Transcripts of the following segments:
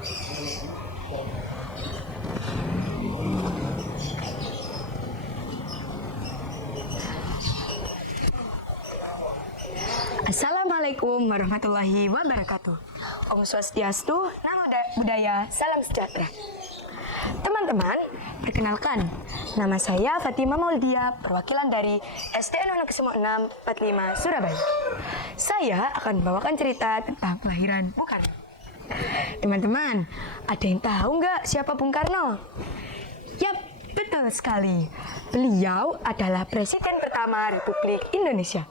Assalamualaikum warahmatullahi wabarakatuh. Om Swastiastu, Namo Buddhaya, salam sejahtera. Teman-teman, perkenalkan, nama saya Fatima Maulidia, perwakilan dari SDN Wonokusumo 6 45 Surabaya. Saya akan membawakan cerita tentang kelahiran Bung Karno. Teman-teman, ada yang tahu nggak siapa Bung Karno? Yap, betul sekali. Beliau adalah Presiden pertama Republik Indonesia.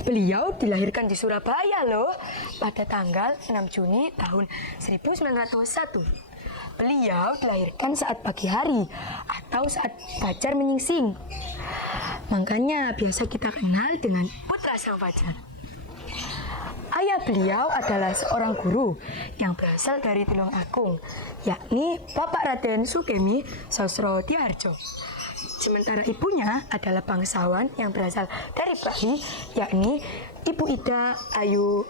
Beliau dilahirkan di Surabaya loh, pada tanggal 6 Juni tahun 1901. Beliau dilahirkan saat pagi hari atau saat fajar menyingsing. Makanya biasa kita kenal dengan Putra Sang Fajar. Ayah beliau adalah seorang guru yang berasal dari Tulungagung, yakni Bapak Raden Sukemi Sosrotiharjo. Sementara ibunya adalah bangsawan yang berasal dari Bali, yakni Ibu Ida Ayu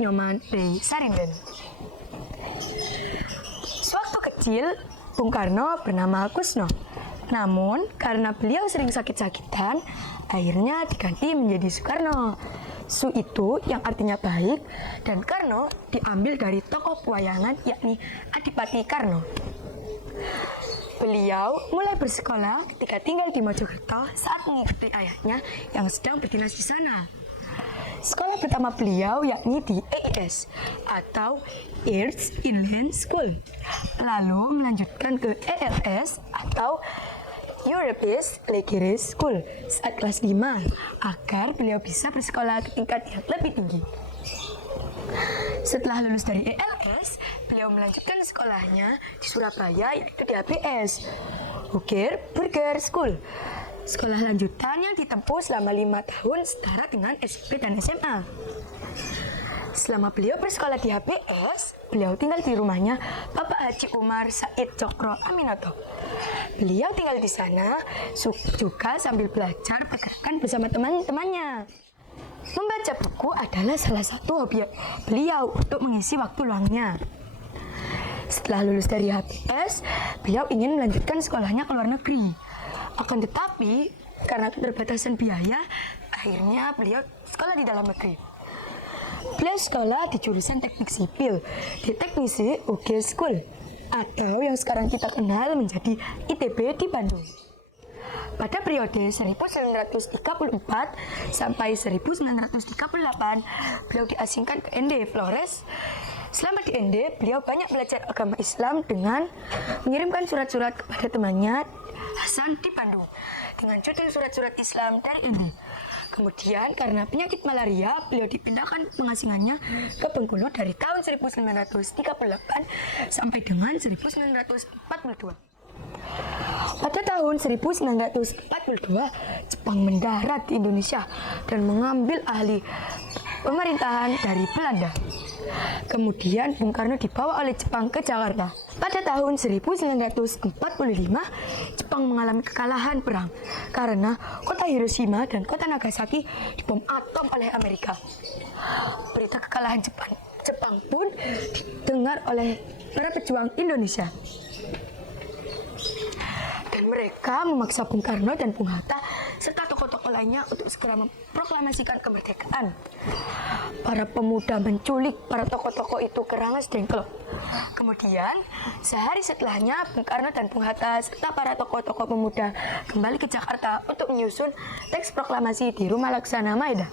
Nyoman Bey Sarinden. Sewaktu kecil, Bung Karno bernama Kusno. Namun, karena beliau sering sakit-sakitan, akhirnya diganti menjadi Soekarno. Su itu yang artinya baik, dan Karno diambil dari tokoh pewayangan, yakni Adipati Karno. Beliau mulai bersekolah ketika tinggal di Mojokerto saat mengikuti ayahnya yang sedang berdinas di sana. Sekolah pertama beliau yakni di EIS atau Earth Inland School. Lalu melanjutkan ke ELS atau European Leggere School saat kelas 5 agar beliau bisa bersekolah ke tingkat yang lebih tinggi. Setelah lulus dari ELS, beliau melanjutkan sekolahnya di Surabaya, yaitu di HBS, Hugger Burger School. Sekolah lanjutan yang ditempuh selama 5 tahun setara dengan SMP dan SMA. Selama beliau bersekolah di HBS, beliau tinggal di rumahnya Bapak Haji Umar Said Cokro Aminoto. Beliau tinggal di sana juga sambil belajar pergerakan bersama teman-temannya. Membaca buku adalah salah satu hobi beliau untuk mengisi waktu luangnya. Setelah lulus dari HBS, beliau ingin melanjutkan sekolahnya ke luar negeri. Akan tetapi, karena keterbatasan biaya, akhirnya beliau sekolah di dalam negeri. Beliau sekolah di jurusan teknik sipil di Teknisi UG School, atau yang sekarang kita kenal menjadi ITB di Bandung. Pada periode 1934 sampai 1938, beliau diasingkan ke ND Flores. Selama di ND, beliau banyak belajar agama Islam dengan mengirimkan surat-surat kepada temannya Hasan di Bandung dengan judul Surat-surat Islam dari ND. Kemudian karena penyakit malaria, beliau dipindahkan pengasingannya ke Bengkulu dari tahun 1938 sampai dengan 1942. Pada tahun 1942, Jepang mendarat di Indonesia dan mengambil alih pemerintahan dari Belanda. Kemudian Bung Karno dibawa oleh Jepang ke Jakarta. Pada tahun 1945, Jepang mengalami kekalahan perang karena kota Hiroshima dan kota Nagasaki dibom atom oleh Amerika. Berita kekalahan Jepang pun didengar oleh para pejuang Indonesia. Dan mereka memaksa Bung Karno dan Bung Hatta serta tokoh-tokoh lainnya untuk segera memproklamasikan kemerdekaan. Para pemuda menculik para tokoh-tokoh itu ke Rangas Dengklok. Kemudian, sehari setelahnya Bung Karno dan Bung Hatta serta para tokoh-tokoh pemuda kembali ke Jakarta untuk menyusun teks proklamasi di Rumah Laksana Maeda.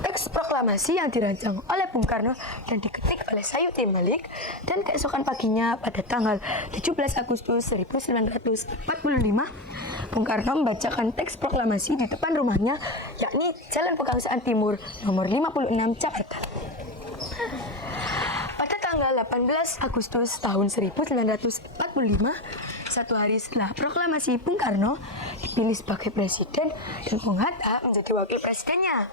Teks proklamasi yang dirancang oleh Bung Karno dan diketik oleh Sayuti Malik, dan keesokan paginya pada tanggal 17 Agustus 1945, Bung Karno membacakan teks proklamasi di depan rumahnya, yakni Jalan Pegangsaan Timur nomor 56 Jakarta. Pada tanggal 18 Agustus tahun 1945, satu hari setelah proklamasi, Bung Karno dipilih sebagai presiden dan Bung Hatta menjadi wakil presidennya.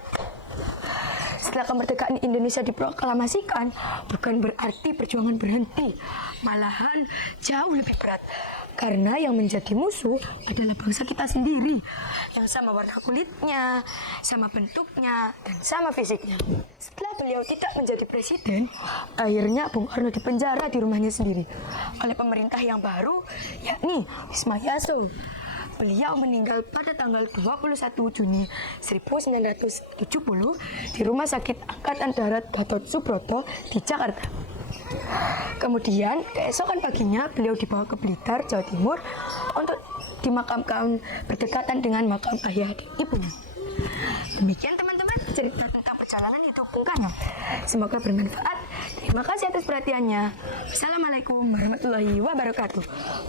Setelah kemerdekaan Indonesia diproklamasikan, bukan berarti perjuangan berhenti, malahan jauh lebih berat. Karena yang menjadi musuh adalah bangsa kita sendiri, yang sama warna kulitnya, sama bentuknya, dan sama fisiknya. Setelah beliau tidak menjadi presiden, akhirnya Bung Karno dipenjara di rumahnya sendiri oleh pemerintah yang baru, yakni Wisma Yaso. Beliau meninggal pada tanggal 21 Juni 1970 di Rumah Sakit Angkatan Darat Gatot Subroto di Jakarta. Kemudian keesokan paginya beliau dibawa ke Blitar, Jawa Timur untuk dimakamkan berdekatan dengan makam ayah dan ibunya. Demikian teman-teman cerita tentang perjalanan hidup Bung Karno. Semoga bermanfaat. Terima kasih atas perhatiannya. Assalamualaikum warahmatullahi wabarakatuh.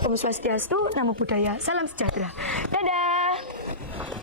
Om Swastiastu, Namo Buddhaya, Salam Sejahtera. Dadah.